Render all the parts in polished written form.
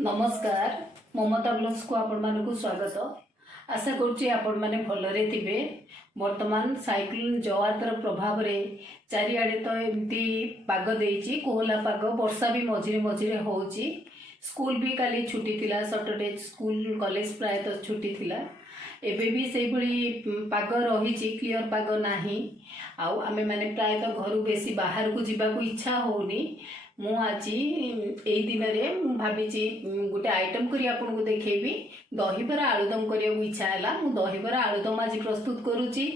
नमस्कार ममता ब्लॉग्स को आपण मानक स्वागत। आशा करुच्ची आपण माने भलरे थिबे। वर्तमान साइक्लोन जवातर प्रभाव रे चारिआडे तो एमती पाग देइची, कोहला पाग, वर्षा भी मझिरे मझिरे होउची। स्कूल भी काली छुट्टी थिला, सैटरडे स्कूल कॉलेज प्राय तो छुट्टी थिला। एबे भी से भली पाग रहिची, क्लियर पाग नाही। आउ आमे माने प्राय तो घर बेसी बाहर को जिबा को इच्छा होउनी। मु आज यही दिन में भावी गोटे आइटम करी आपन को देखेबी। दहीबरा आलुदम करिया को इच्छा हैला। मु दहीबरा आलुदम आज प्रस्तुत करूची।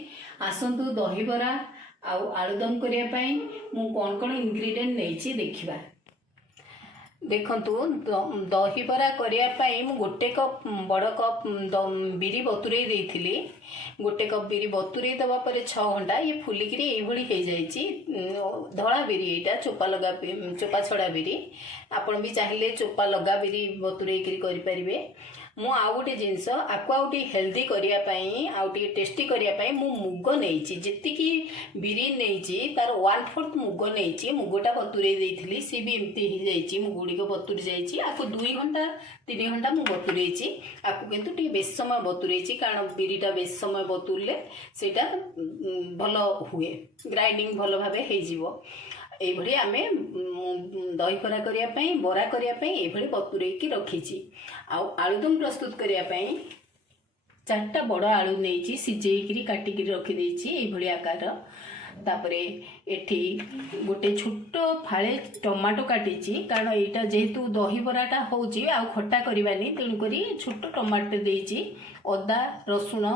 आसंतु दहीबरा आउ आलुदम करिया पई मु कोन कोन इंग्रेडिएंट नेछि देखिबा। देखंतु दहीबरा करिया पई मु गोटे कप बड़ कप बिरी बतुरई देइथिली। गोटे कप बिरी बतुरई दबा परे 6 घंटा ये फुलिकिरी एई भली हे जाईची। धळा बिरी एटा चोपा लगा चोपा छड़ा बिरी। आपण भी चाहिले चोपा लगा बिरी बतुरई करी करि परिबे। मु आउ गोटे जिनस आकु आउटी हेल्दी करिया पई आउटी टेस्टी करिया पई मु मुग नेइची। जेतिकी बिरी नेइची तार 1/4 मुग नेइची। मुगटा बतुरई देइथिली, सी भी एमती ही जाईची। मुगुडी को बतुरी जाईची। आकु 2 घंटा 3 घंटा मु बतुरईची। आकु किंतु टी बेस समय बतुरईची, कारण बिरीटा बेस समय बतुरले सेटा भलो हुए, ग्राइंडिंग भलो भाबे हे जीवो। एभली आमे दहीबरा करिया पई, बरा करिया पई एभली बतुरई की रखीची। आउ आलुदम प्रस्तुत करिया पई 4टा बड़ आलू नेइची, सिजेइकरी काटिकी रखी देइची एभली आकार। तापरे एठी गोटे छोटो फाळे टमाटो काटिची, कारण एटा जेहेतु दहीबराटा होउची आउ खट्टा करबानी, तेणु करी छोटो टमाटो देइची। अदा रसुण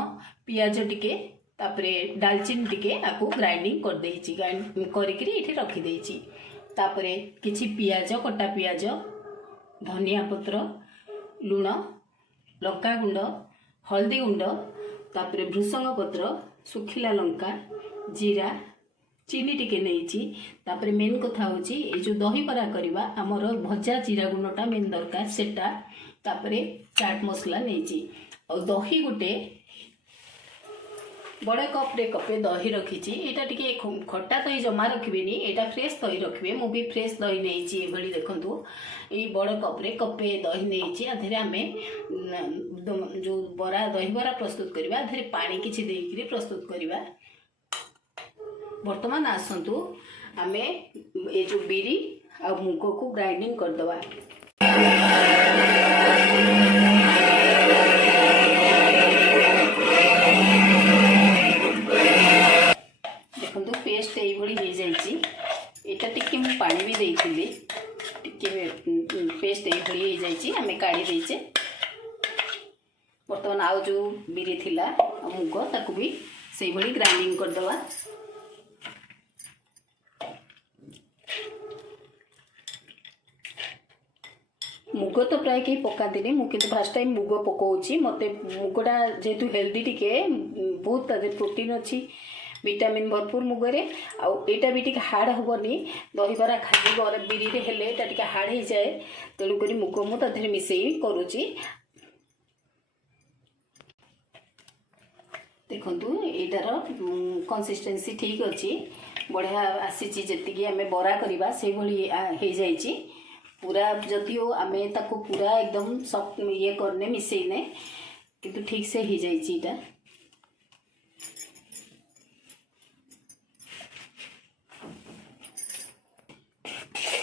पियाज टिके, तापरे दालचीनी टिके आकु ग्राइंडिंग कर देइची। ग्राइंड करिकरी एठी रखी देइची। तापरे किछि पियाज, कटा पियाज, धनिया पत्र, लुण, लंका गुंड, हल्दी गुंड, तापरे भृसंग पत्र, सुखिला लंका, जीरा, चीनी टिके नेइची। तापरे मेन कथा होची ए जो दहीबरा करबा हमर भजा जीरा गुंडटा मेन दरकार सेटा। तापरे चाट मसला नेइची। और दही गोटे बड़े कप रे कपे दही रखीची। एटा टिके खट्टा दही जमा रखिबेनी, एटा फ्रेश दही रखिबे। मु भी फ्रेश दही नेइची। एभली देखंतु ए बड़ कप रे कपे दही नेइची। आधरे आमे जो बरा दही बरा प्रस्तुत करबा, आधरे पानी किछि देइकरी प्रस्तुत करबा। वर्तमान आसंतु आमे ए जो बिरी आ मुग को ग्राइंडिंग कर दवा। पेस्ट यही हो जाइए। यहाँ टिके मु पानी भी देइथिली, टिके पेस्ट यही हो जाइए। आम काढ़ी देचे। बर्तमान आउ जो बिरी थिला मुग ताकू भी से भली ग्राइंडिंग कर दवा। मुग तो प्राय कहीं पकाती, मुझे फास्ट टाइम मुग पकाऊँगी। मत मुगटा जेहेतु हेल्दी टिके बहुत प्रोटीन अच्छी, विटामिन भरपूर मुगरे। आईटा भी टिके हार्ड हेनी। दहीबरा खाली बिरी रे हेले एटा टिके हार्ड हो जाए, तेणुक मुग मु ताधरे मिसई करुची। देखंतु एटार कंसिस्टेंसी ठीक अच्छी, बढ़िया आसी। जी आम बरा करवा से भली हो जाइए। पूरा जदियो आमे ताको पूरा एकदम सॉफ्ट ये करने मिसेने, किंतु ठीक से हो जाइए।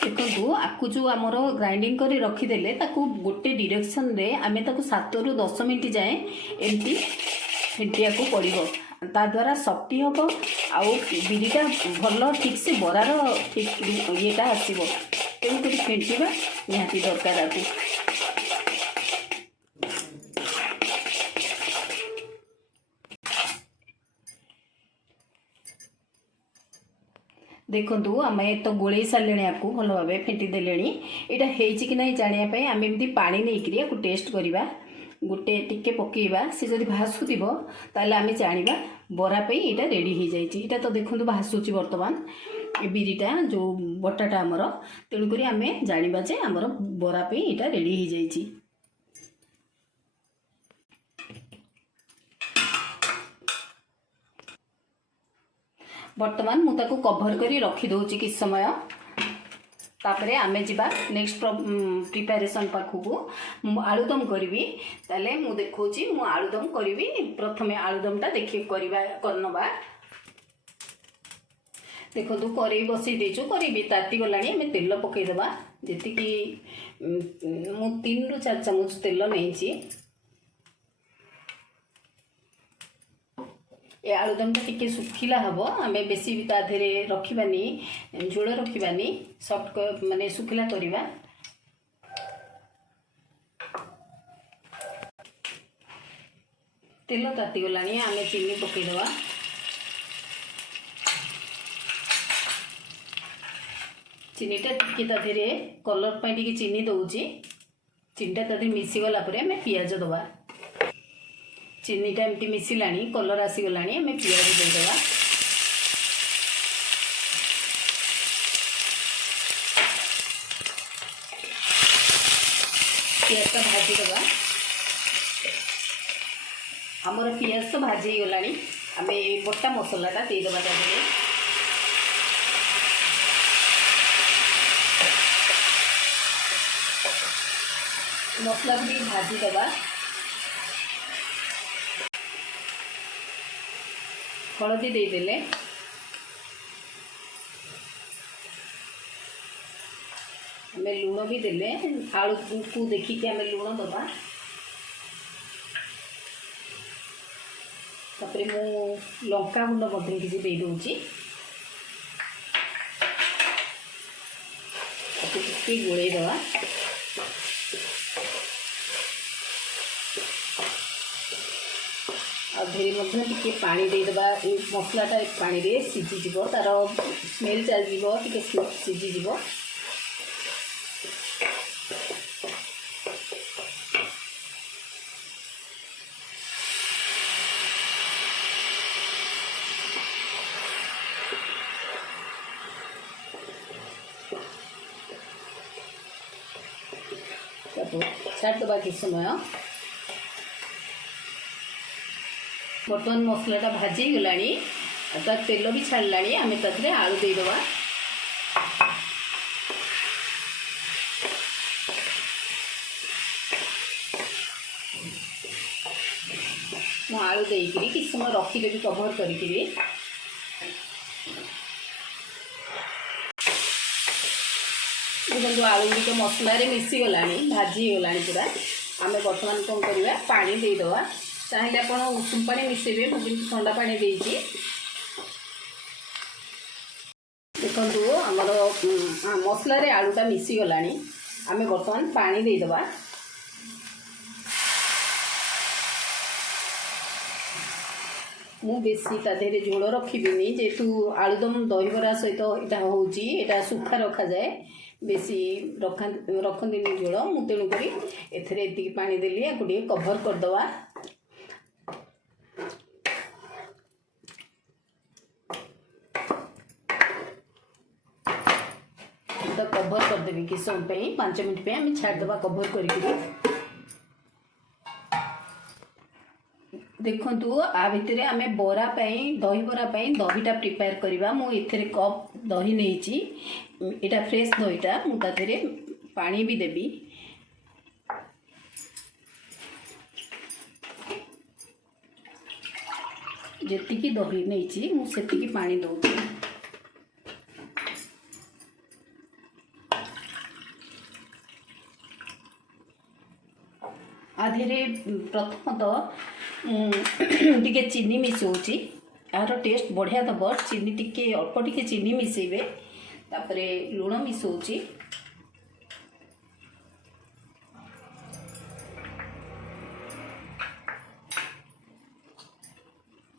देखो आपको जो आमर ग्राइंडिंग करी रखीदेले ताकू गोटे डिरेक्शन रे आमे ताकू 7 ରୁ 10 मिनट जाए एमती फेंटिया को पड़ो। ता द्वारा सफ्टी हम आउ बिरीटा भल ठीक से बरार ठीक येटा आसो। तेणुक फेंटा निहाती दरकार। आपको देखु आम तो गोले सारे आपको भल भाव फेंटी देले। यहाँ होती कि नहीं जानापी आम एमती पानी नहीं टेस्ट करवा। गोटे टिके पकेबा, से जब भासुव ताले आम जाना बरापी यहाँ रेडी हो जाए। यहाँ तो देखो भासुची बर्तमान बिरीटा जो बटाटा आमर, तेणुक आम जाना जे आमर बरापी यहाँ रेडी हो जाए। वर्तमान मुझे कभर कर रखी दौची कि समय। तापरे आमे जिबा नेक्स्ट प्रिपरेशन पाखकू आलुदम करी ताले मु देखौची मु आलुदम करी प्रथमे आलुदमटा देखि करनबा देखो तू करी बसई देचु करी भी ताती गलानी आम तेल पकईदबा जी मु 3 ରୁ 4 चामच तेल नहीं ए आलुदमटा टिके सुखिला हम आम बेसी ताधे रखानी झोल रखानी सफ्ट माने सुखिला करवा तेल ताती गलानी आम चीनी पकईदबा चीनीटा टिके ताधे कलर पर चीनी दौची चीनीटा ताधे मिसीगला आम पियाज दबा चीनीटा एमती मिसला कलर आसीगला आम पियाज देदेबा पियाजटा भाजीदबा आमर पियाज तो भाजी गला आम बटा मसलाटा देदेबा ताधे मसला भी भाजीदबा हलदी देदेले आम लुण भी देले आलू को देखिए आम लुण दबा तापरे मु लंका गुंड मध्य किसी दे दूची गोले दबा धीरे टे पानी देदेबा मसलाटा पानी रे सीझीज तार स्मेल चलଯିव टे सीझीज छाड़दबा कि समय बर्तमान मसलाटा भाजी गला तेल भी छाड़ा आम तादे आलू देदेबा मु आलू देकरी कि समय रखीदेवी कभर करी देखो आलू गुड़िक मसलार मिसीगला भाजी गला पूरा आम बर्तमान कौन करवा पानी देदेबा चाहे आप उषुम पानी मिसेबे मुझे ठंडा पानी देती देखो आमर मसलार आलूटा मिसीगला आम बर्तमान पानी देदेबा मु बेसी ताधे झोल रखिबिनी जेहेतु आलुदम दहीबरा सहित यहाँ होता सुखा रखा जाए बेसी रखती झोल मु तेणुक एति पानी देली या कभर करदबा तो कभर करदेवी कि समय 5 मिनट पे आम छाड़दबा कभर कर देखु आ भितर आम बरा दही बरा दहीटा प्रिपेयर करवा मुझे कप दही नहीं इटा फ्रेश दहीटा मुझे पानी भी देवी जी दही नहीं मुझे पानी दौची आधे प्रथमतः टिके चीनी मिसौची यार टेस्ट बढ़िया दब चीनी टिके अल्प टिके चीनी मिसेबे तापरे लुण मिसौची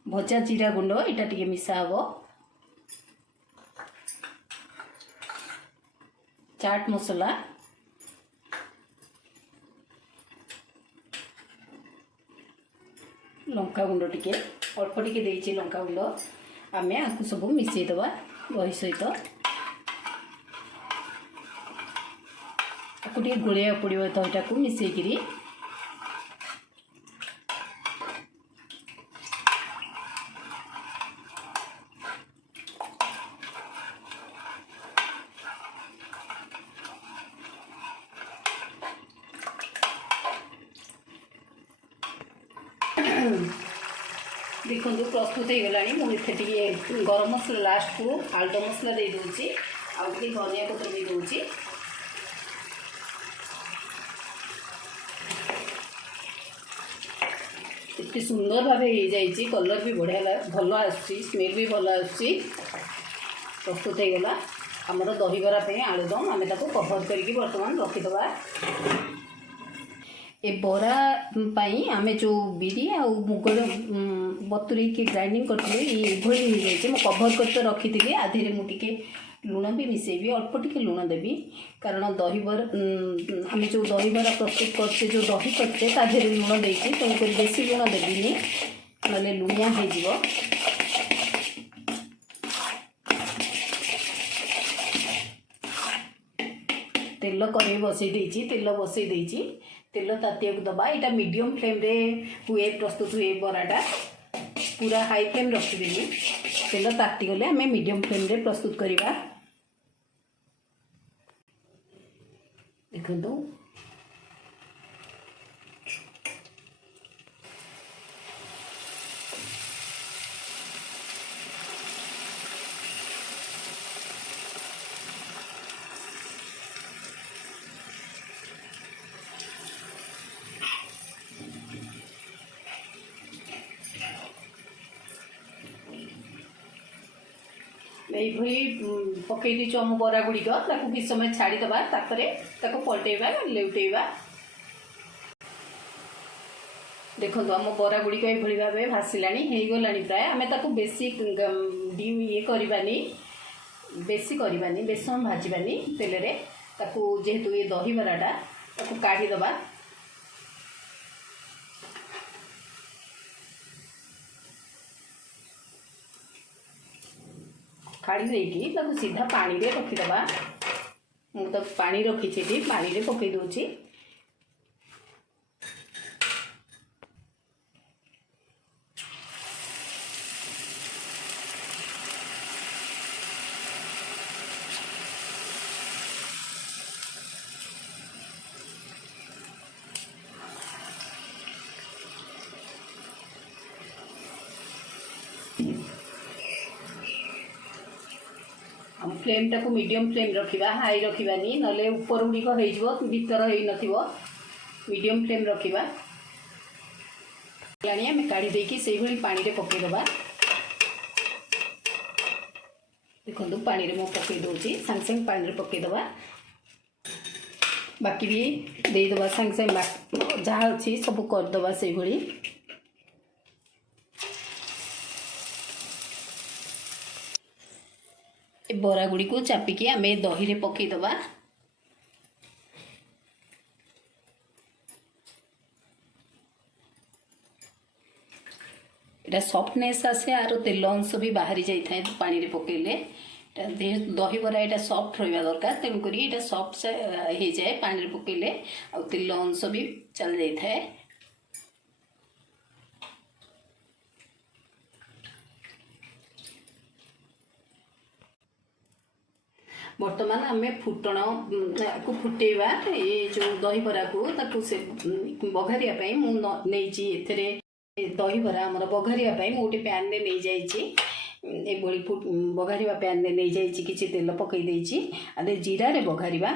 भजा जीरा गुंड यहाँ टिके मिसा हबो चाट मसला लंका गुंड टिके अल्प टिके देइछि लंका गुंड आम आपको सब मिसेदबा दही सहित आपको टे गोलिया पड़ो दहीटा को मिसेकरी देखो प्रस्तुत हो गला मुझे गरम मसला लास्ट को आलुदम मसला दे दूची आउ धनिया पत्र भी दूची इतनी सुंदर भाव हो कलर भी बढ़िया भल आमेल भी भल प्रस्तुत हो गला आमर दहीबरा आलुदम आम कभर करके बर्तमान रखीदबा ए बरा आम जो बिरी आ मुग बतुरी की ग्राइंडिंग करते ये मो कभर करते रखी थी आधे मुझे लुण भी मिसेबी अल्प टिके लुण देवी कारण दहीबर आम जो दहीबरा प्रस्तुत करते जो दही करते ताधे लुण देती तेणुक बेसी लुण देवी ना लुणिया हो तेल कड़े बसई तेल बसई तेल तातिया दबा यहाँ मीडियम फ्लेम रे हुए प्रस्तुत हुए बराटा पूरा हाई फ्लेम रखिदेनी तेल ताती गले आम मीडियम फ्लेम रे प्रस्तुत करवा देखो यही पकई दीचु आम बरा गुड़िक कि समय छाड़ीदबा पलटेवा लेउटेवा देखो आम बरा गुड़िक ये भाव भासिला हो प्राय आम बेसी ये करवानी बेसी करवानी बेसन भाजवानी तेल जेहेतु ये दही बराटा काढ़ीदबा काढ़ी देकी सीधा पानी रे रखीदबा मुझे पानी रखी पानी रे पकई दूची फ्लेम टाक मीडियम फ्लेम रखा हाई रखानी ना ऊपर गुड़िक हो भीतर हो मीडियम फ्लेम रखा आम काढ़ी देकी से पानी रे पकईदबा देखो पानी रे मो पकई दूची सांगे सांगे पानी रे पकईदबा बाकी भी देदबा सांगे सांगे जहाँ अच्छी सब करदबा से बरा गुड़ी को चापिकी आम दही रे पकईदबा एटा सॉफ्टनेस आसे आर तेल अंश भी बाहरी जाए पानी रे पकईले दही बरा यहाँ सॉफ्ट रहा दरकार तेणुक ये सॉफ्ट हो जाए पानी रे पकईले आ तेल अंश भी चल जाए बर्तमान आम फुटण को फुटेवा ये जो दही बरा को से बघारिया मुझे दही बरा आमर बघारिया गोटे पैन रे नहीं जाइए बघारिया पैन रे नहीं जाइए किसी तेल पकई देछि आदे जीरा रे बघारिबा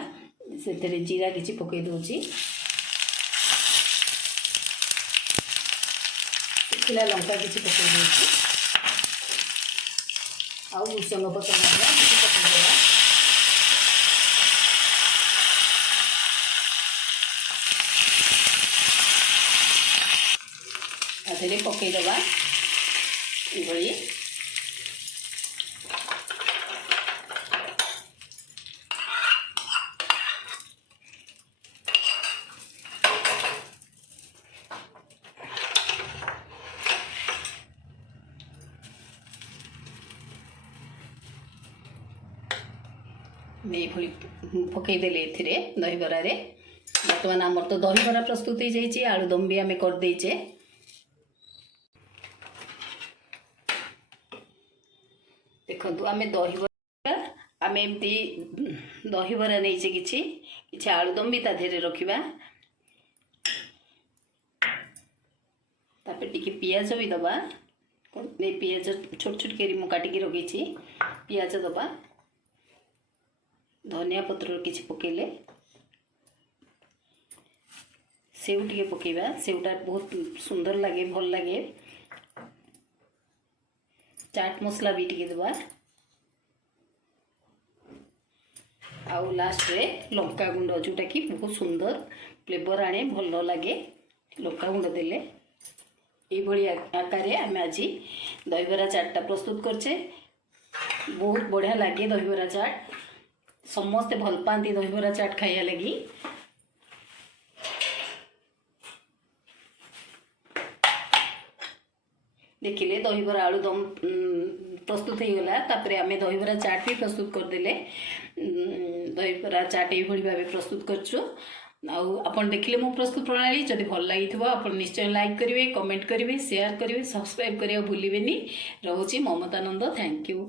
से जीरा किसी पकई दूची सुखिला लंका किसी पकई दूची आउ भूसंग पत्र किसी पकईदेवा आधे पकईदबा ये पकईदेले दहीबरा बर्तमान आमर तो दहीबरा प्रस्तुत हो जाइए आलुदम भी आम करदेचे देखु आम दहीबरा आम एमती दहीबरा नहीं कि आलुदम भी ताधे रखा तापर टिके पियाज भी दबा पियाज छोट छोट करी मु काटिकी रखी पियाज दबा धनिया पत्र किसी पकेले सेव टिके पकेबा सेवटा बहुत सुंदर लगे भल लगे चाट मसला भी टिके दबा आउ लास्ट रे लंका गुंड जोटा कि बहुत सुंदर फ्लेवर आने भल लगे लंका गुंड देले ये आकार आम आज दहीबरा चाटा प्रस्तुत करचे बहुत बढ़िया लगे दहीबरा चाट समस्ते भल पाती दहीबरा चाट खाया लगी देखिले दहीबरा आलुदम प्रस्तुत हो गला तापरे आमे दहीबरा चाट भी प्रस्तुत करदेले दहीबरा चाट ये भाव प्रस्तुत करछु आपन देखिले मो प्रस्तुत प्रणाली जदि भल लगी आपन निश्चय लाइक करेंगे कमेंट करेंगे शेयर करेंगे सब्सक्राइब करिया भूलिबेनी रहउची ममतानंद थैंक यू।